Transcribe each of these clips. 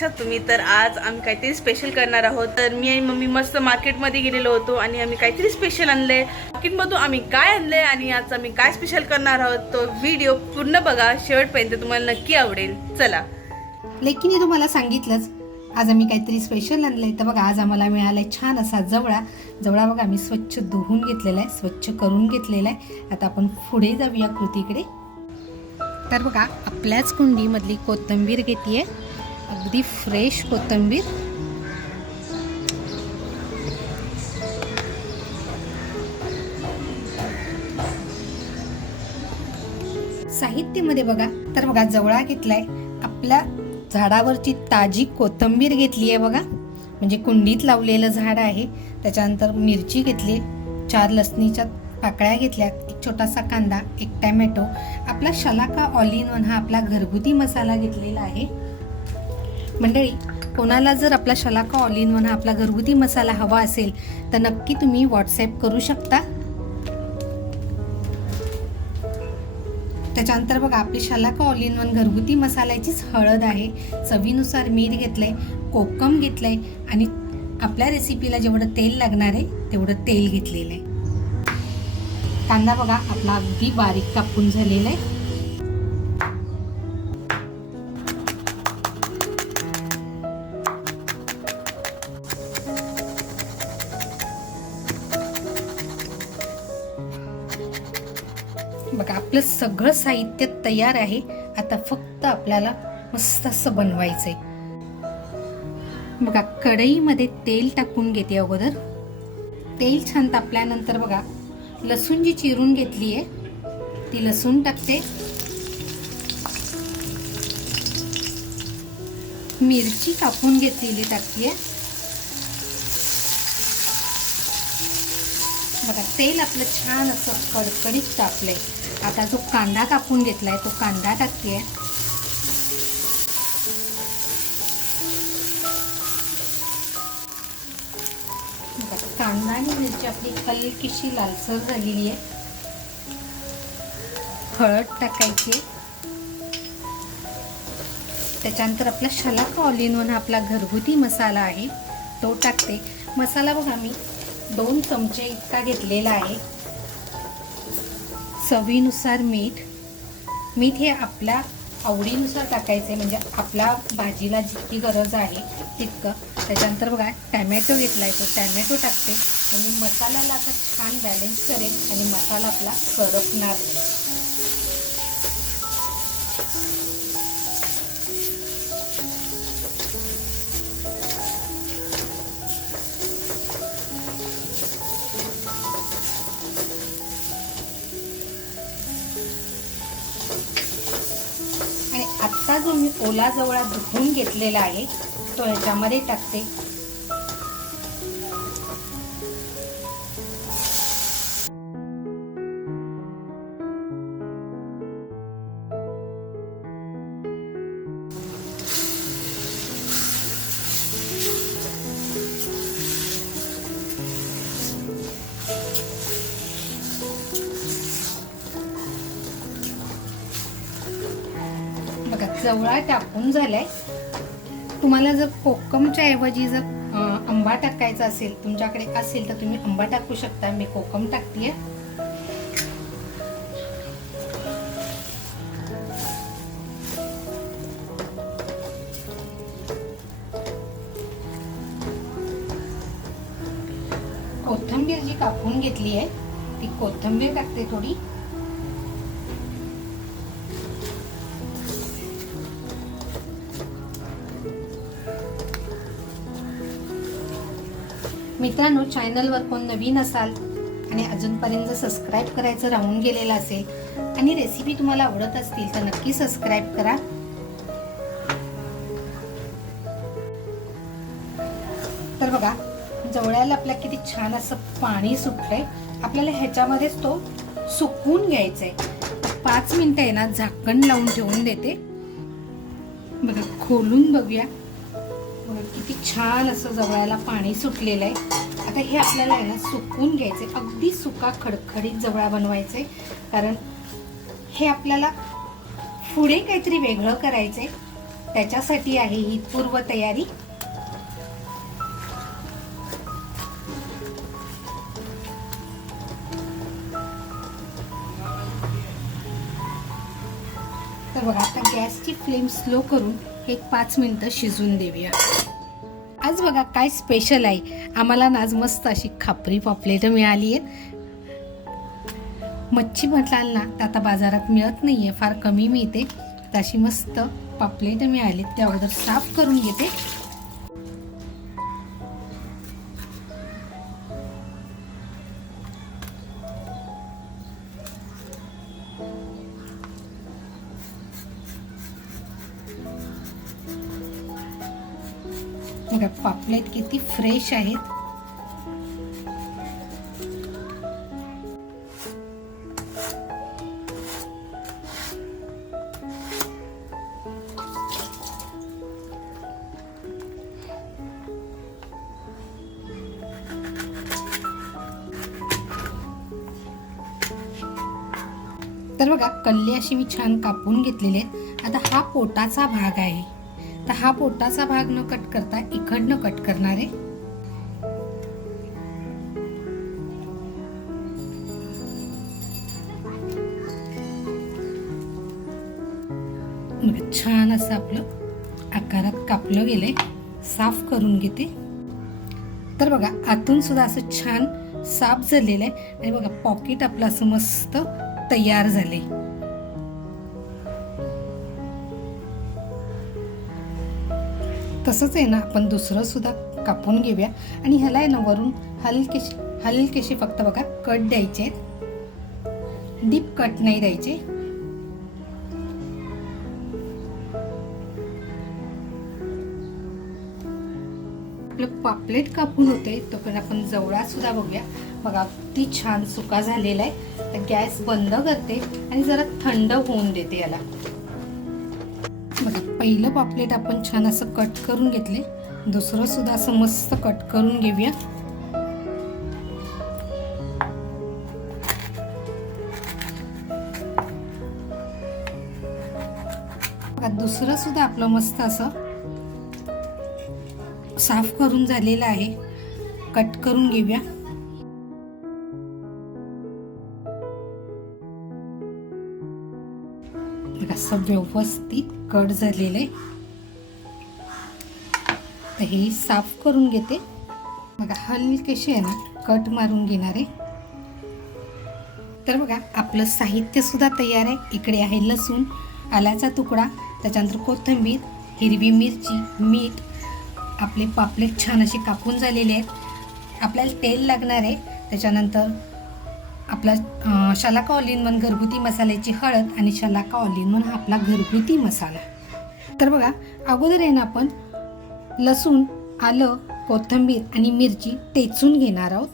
कशा तुम्ही? तर आज आम्ही काहीतरी स्पेशल करणार आहोत. तर मी आणि मम्मी मस्त मार्केटमध्ये गेलेलो होतो आणि आम्ही काहीतरी स्पेशल आणले. मार्केटमधून आम्ही काय आणले आणि आज आम्ही काय स्पेशल करणार आहोत तो व्हिडिओ पूर्ण बघा, शेवटपर्यंत तुम्हाला नक्की आवडेल. चला. लेकिन तुम्हाला सांगितलंच आज आम्ही काहीतरी स्पेशल आणलंय. तर बघा, आज आम्हाला मिळालाय छान असा जवळा. बघा आम्ही स्वच्छ धुवून घेतलेला आहे, स्वच्छ करून घेतलेला आहे. आता आपण पुढे जाऊया कृतीकडे. तर बघा, आपल्याच कुंडीमधली कोथिंबीर घेतीये, अगदी फ्रेश कोथिंबीर. साहित्यामध्ये बघा, तर बघा जवळा घेतलाय, आपल्या झाडावरची ताजी कोथिंबीर घेतली आहे बघा, म्हणजे कुंडीत लावलेलं झाड आहे. त्याच्यानंतर मिरची घेतली, 4 लसणीच्या पाकळ्या घेतल्या, एक छोटासा कांदा, एक टॅमॅटो, आपला शलाका ऑल इन वन हा आपला घरगुती मसाला घेतलेला आहे. मंडळी, कोणाला जर आपला शलाका ऑल इन वन हा आपला घरगुती मसाला हवा असेल तर नक्की तुम्ही व्हॉट्सॲप करू शकता. त्याच्यानंतर बघा, आपली शलाका ऑल इन वन घरगुती मसाल्याचीच हळद आहे, चवीनुसार मीठ घेतलंय, कोकम घेतलंय आणि आपल्या रेसिपीला जेवढं तेल लागणार आहे तेवढं तेल घेतलेलं आहे. कांदा बघा आपला अगदी बारीक कापून झालेला आहे. बघा, आपलं सगळं साहित्य तयार आहे. आता फक्त आपल्याला मस्त असं बनवायचंय. बघा, कढईमध्ये तेल टाकून घेते अगोदर. तेल छान तापल्यानंतर बघा, लसूण जी चिरून घेतली आहे ती लसूण टाकते, मिरची कापून घेतलेली टाकते. बघा, तेल आपलं छान असं कडकडीत तापलंय. आता जो कांदा कापून घेतलाय तो कांदा टाकते. कांदा आणि मिरची आपली हलकीशी लालसर झालेली आहे. हळद टाकायची, त्याच्यानंतर आपला शलाका ऑल इन वन आपला घरगुती मसाला आहे तो टाकते. मसाला बघा मी 2 चमचे इतका घेतलेला आहे. चवीनुसार मीठ हे आपल्या आवडीनुसार टाकायचे, म्हणजे आपल्या भाजीला जितकी गरज आहे तितकं. त्याच्यानंतर बघा, टॅमॅटो घेतलाय तो टॅमॅटो टाकते, म्हणजे मसाल्याला आता छान बॅलन्स करेल आणि मसाला आपला करपणार नाही. आणि आता जो मी ओला जवळा धुवून घेतलेला आहे तो ह्याच्यामध्ये टाकते. बघा, जवळा टाकून झालाय. तुम्हाला जर कोकमच्या ऐवजी जर आंबा टाकायचा असेल, तुमच्याकडे असेल तर तुम्ही आंबा टाकू शकता. मी कोकम टाकतेय. कोथिंबीर जी कापून घेतली आहे ती कोथिंबीर टाकते थोडी. मित्रांनो, चॅनलवर कोण नवीन असाल आणि अजूनपर्यंत जर सबस्क्राईब करायचं राहून गेलेलं असेल आणि रेसिपी तुम्हाला आवडत असतील तर नक्की सबस्क्राईब करा. तर बघा, जवळ्याला आपल्या किती छान असं पाणी सुटलंय. आपल्याला ह्याच्यामध्येच तो सुकवून घ्यायचंय. 5 मिनिटं आहे ना झाकण लावून ठेवून देते. बघा, खोलून बघूया. किती छान असं जवळाला पाणी सुटलेलं आहे. आता हे आपल्याला आहे ना सुकवून घ्यायचे, अगदी सुका खडखडीत जवळा बनवायचे, कारण हे आपल्याला पुढे काहीतरी वेगळं करायचंय. त्याच्यासाठी आहे ही पूर्व तयारी. तर बघा आता गॅसची फ्लेम स्लो करून एक 5 मिनिटं शिजवून देऊया. आज बघा काय स्पेशल आहे, आम्हाला ना आज मस्त अशी खापरी पापलेट मिळाली आहेत. मच्छी म्हटलाल ना तर आता बाजारात मिळत नाही आहे, फार कमी मिळते. तर अशी मस्त पापलेट मिळाली, त्या अगोदर साफ करून घेते. बघा पापलेट किती फ्रेश आहेत. तर बघा कल्ले अशी मी छान कापून घेतलेले आहेत. आता हा पोटाचा भाग आहे, तर हा पोटाचा भाग न कट करता इकडनं कट करणार आहे. छान असं आपलं आकारात कापलं गेलंय. साफ करून घेते. तर बघा आतून सुद्धा असं छान साफ झालेलं आहे आणि बघा पॉकेट आपलं असं मस्त तयार झाले. तसंच आहे ना आपण दुसरं सुद्धा कापून घेऊया आणि ह्याला आहे ना वरून हलकेशी फक्त बघा कट द्यायचे, डीप कट नाही द्यायचे. आपलं पापलेट कापून होते तोपर्यंत आपण जवळा सुद्धा बघूया. बघा किती छान सुका झालेला आहे. तर गॅस बंद करते आणि जरा थंड होऊन देते याला. बघा पहिलं पापलेट आपण छान असं कट करून घेतले, दुसरं सुद्धा असं मस्त कट करून घेऊया. बघा दुसरं सुद्धा आपलं मस्त असं साफ करून झालेलं आहे. कट करून घेऊया. असं व्यवस्थित कट झालेलं आहे. तर हे साफ करून घेते. बघा हलकेशी आहे ना कट मारून घेणार आहे. तर बघा आपलं साहित्य सुद्धा तयार आहे. इकडे आहे लसूण, आल्याचा तुकडा, त्याच्यानंतर कोथिंबीर, हिरवी मिरची, मीठ. आपले पापलेट छान असे कापून झालेले आहेत. आपल्याला तेल लागणार आहे. त्याच्यानंतर आपला शलाका ऑल इन वन घरगुती मसाल्याची हळद आणि शलाका ऑल इन वन हा आपला घरगुती मसाला. तर बघा अगोदर आहे ना आपण लसूण, आलं, कोथिंबीर आणि मिरची टेचून घेणार आहोत.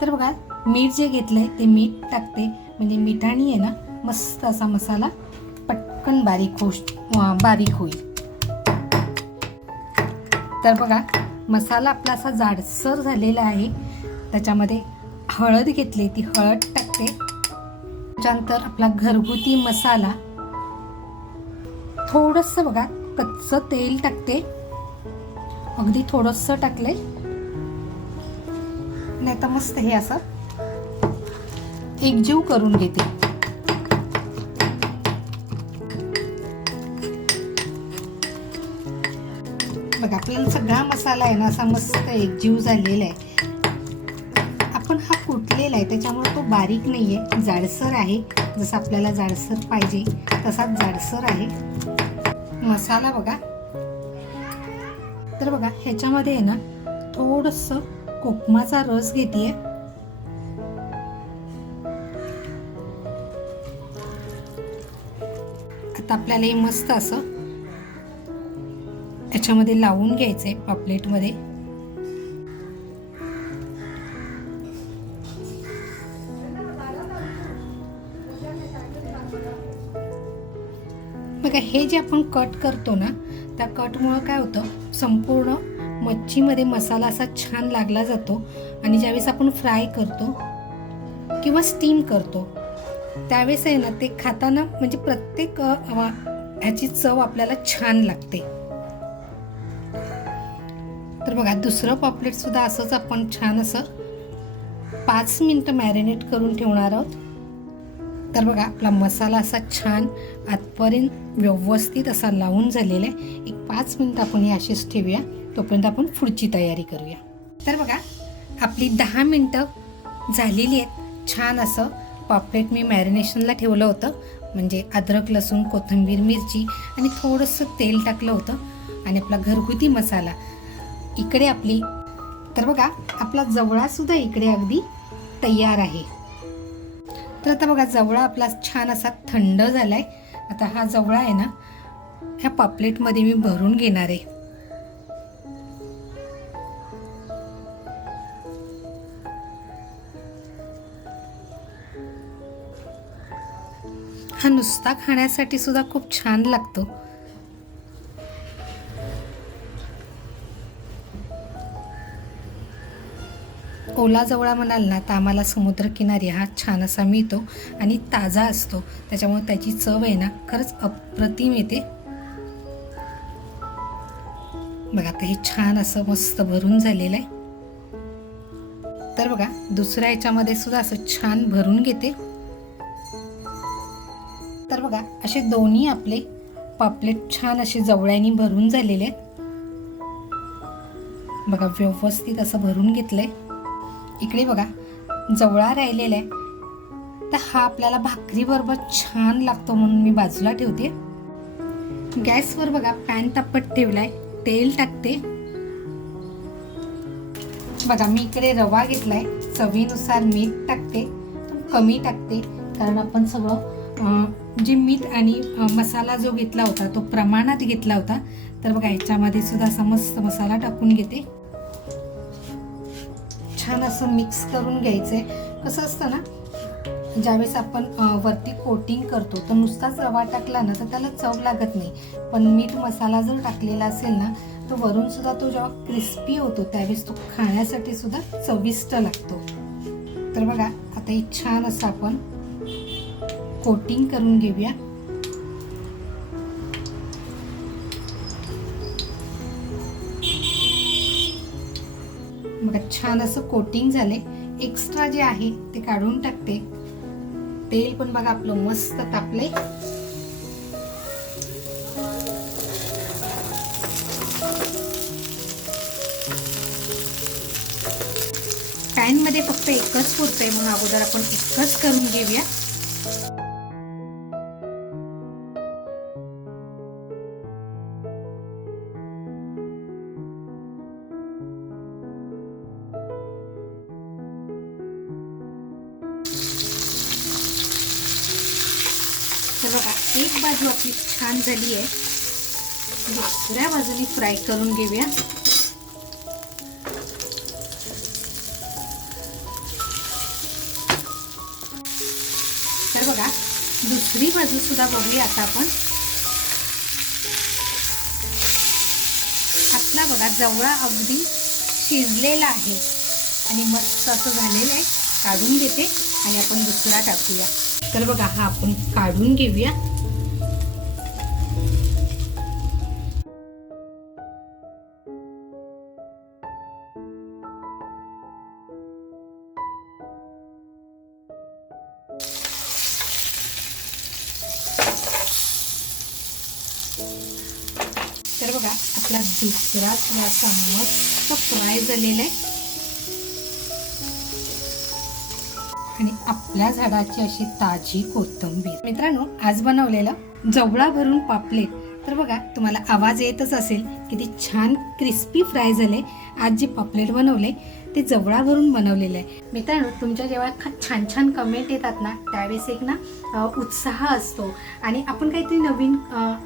तर बघा मीठ जे घेतलंय ते मीठ टाकते, म्हणजे मिठाने आहे ना मस्त असा मसाला पटकन बारीक होईल. तर बघा मसाला आपला असा जाडसर झालेला आहे. त्याच्यामध्ये हळद घेतली, ती हळद टाकते. त्याच्यानंतर आपला घरगुती मसाला, थोडंसं बघा कच्चं तेल टाकते, अगदी थोडंसं टाकले. नाही तर मस्त हे असं एकजीव करून घेते. बघा आपल्याला सगळा मसाला आहे ना असा मस्त एकजीव झालेला आहे. आपण हा कुटलेला आहे त्याच्यामुळे तो बारीक नाही आहे, जाडसर आहे. जसं आपल्याला जाडसर पाहिजे तसाच जाडसर आहे मसाला. बघा तर बघा ह्याच्यामध्ये आहे ना थोडंसं कोकमाचा रस घेते. आता आपल्याला हे मस्त असं याच्यामध्ये लावून घ्यायचंय पापलेटमध्ये. बघा हे जे आपण कट करतो ना, त्या कटमुळं काय होतं, संपूर्ण मच्छीमध्ये मसाला असा छान लागला जातो आणि ज्यावेळेस आपण फ्राय करतो किंवा स्टीम करतो त्यावेळेस आहे ना, ते खाताना म्हणजे प्रत्येक ह्याची चव आपल्याला छान लागते. तर बघा दुसरं पॉपलेट सुद्धा असंच आपण छान असं 5 मिनिटं मॅरिनेट करून ठेवणार आहोत. तर बघा आपला मसाला असा छान आतपर्यंत व्यवस्थित असा लावून झालेला आहे. एक 5 मिनिटं आपण हे अशीच ठेवूया, तोपर्यंत आपण पुढची तयारी करूया. तर बघा आपली 10 मिनिटं झालेली आहेत. छान असं पॉपलेट मी मॅरिनेशनला ठेवलं होतं, म्हणजे अद्रक लसूण कोथिंबीर मिरची आणि थोडंसं तेल टाकलं होतं आणि आपला घरगुती मसाला इकडे आपली. तर बघा आपला जवळासुद्धा इकडे अगदी तयार आहे. तर आता बघा जवळा आपला छान असा थंड झालाय. आता हा जवळा आहे ना, ह्या पॉपलेटमध्ये मी भरून घेणार आहे. हा नुसता खाण्यासाठी सुद्धा खूप छान लागतो. ओला जवळा म्हणाल ना, तर आम्हाला समुद्रकिनारी हा छान असा मिळतो आणि ताजा असतो, त्याच्यामुळे त्याची चव आहे ना खरंच अप्रतिम येते. बघा आता हे छान असं मस्त भरून झालेलं आहे. तर बघा दुसऱ्या ह्याच्यामध्ये सुद्धा असं छान भरून घेते. तर बघा असे दोन्ही आपले पापलेट छान असे जवळ्यानी भरून झालेले आहेत. बघा व्यवस्थित असं भरून घेतलंय. इकडे बघा जवळा राहिलेला आहे, तर हा आपल्याला भाकरी बरोबर छान लागतो म्हणून मी बाजूला ठेवते. गॅसवर बघा पॅन तापत ठेवलाय, तेल टाकते. बघा मी इकडे रवा घेतलाय, चवीनुसार मीठ टाकते, कमी टाकते कारण आपण सगळं जे मीठ आणि मसाला जो घेतला होता तो प्रमाणात घेतला होता. तर बघा ह्याच्यामध्ये सुद्धा असा मस्त मसाला टाकून घेते. छान असं मिक्स करून घ्यायचंय. कसं असतं ना, ज्यावेळेस आपण वरती कोटिंग करतो तर नुसताच रवा टाकला ना तर त्याला चव लागत नाही, पण मीठ मसाला जर टाकलेला असेल ना तर वरून सुद्धा तो जेव्हा क्रिस्पी होतो त्यावेळेस तो खाण्यासाठी सुद्धा चविष्ट लागतो. तर बघा आता हे छान असं आपण कोटिंग करून घेऊया. बघा छान असं कोटिंग झाले. एक्स्ट्रा जे आहे ते काढून टाकते. तेल पण बघा आपलं मस्त तापले. पॅन मध्ये फक्त एकच पुरतंय म्हणून अगोदर आपण एकच करून घेऊया. तर बघा एक बाजू आपली छान झाली आहे, दुसऱ्या बाजूने फ्राय करून घेऊया. तर बघा दुसरी बाजू सुद्धा बघूया आता आपण. आपला बघा जवळा अगदी शिजलेला आहे आणि मस्त असं झालेलं आहे. काढून घेते आणि आपण दुसरा टाकूया. तर बघा हा आपण काढून घेऊया. तर बघा आपला दुसरा थोडासा मस्त फ्राय झालेला आहे आणि आपल्या झाडाची अशी ताजी कोथिंबीर. मित्रांनो आज बनवलेलं जवळा भरून पापलेट. तर बघा तुम्हाला आवाज येतच असेल किती छान क्रिस्पी फ्राय झाले. आज जे पापलेट बनवले ते जवळावरून बनवलेलं आहे. मित्रांनो, तुमच्या जेव्हा छान छान कमेंट येतात ना, त्यावेळेस एक ना उत्साह असतो आणि आपण काहीतरी नवीन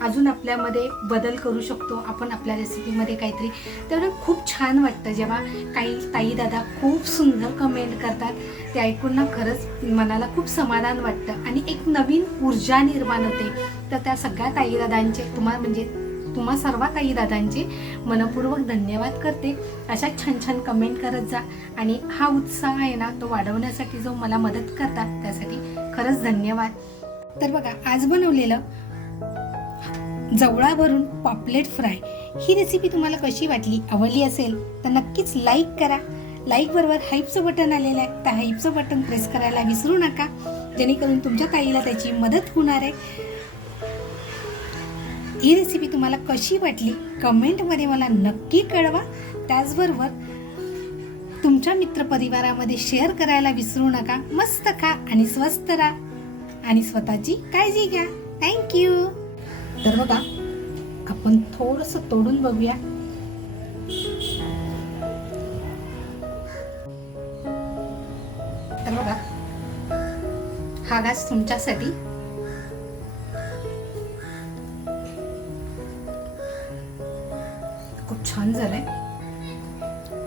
अजून आपल्यामध्ये बदल करू शकतो, आपण आपल्या रेसिपीमध्ये काहीतरी, तेवढं खूप छान वाटतं जेव्हा काही ताई दादा खूप सुंदर कमेंट करतात. ते ऐकून ना खरंच मनाला खूप समाधान वाटतं आणि एक नवीन ऊर्जा निर्माण होते. तर त्या सगळ्या ताई दादांचे तुम्हा सर्व ताई दादांचे मनपूर्वक धन्यवाद करते. अशा छान छान कमेंट करत जा आणि हा उत्साह आहे ना, तो वाढवण्यासाठी जो मला मदत करतात त्यासाठी खरंच धन्यवाद. तर बघा, आज बनवलेलं जवळावरून पॉपलेट फ्राय ही रेसिपी तुम्हाला कशी वाटली, आवडली असेल तर नक्कीच लाईक करा. लाईक बरोबर हाईपचं बटन आलेलं आहे, त्या हाईपचं बटन प्रेस करायला विसरू नका, जेणेकरून तुमच्या ताईला त्याची मदत होणार आहे. ही रेसिपी तुम्हाला कशी वाटली कमेंटमध्ये मला नक्की कळवा. त्याचबरोबर तुमच्या मित्रपरिवारामध्ये शेअर करायला विसरू नका. मस्त खा आणि स्वस्त राहा आणि स्वतःची काळजी घ्या. थँक्यू. तर बघा, आपण थोडंसं तोडून बघूया. तर बघा, हा घास तुमच्यासाठी. खूप छान झालंय.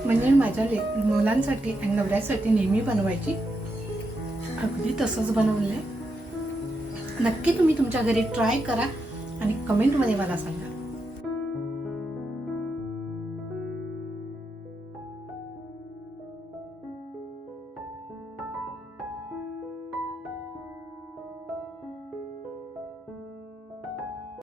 म्हणजे माझ्या मुलांसाठी आणि नवऱ्यासाठी नेहमी बनवायची, अगदी तसंच बनवलंय. नक्की तुम्ही तुमच्या घरी ट्राय करा आणि कमेंटमध्ये मला सांगा.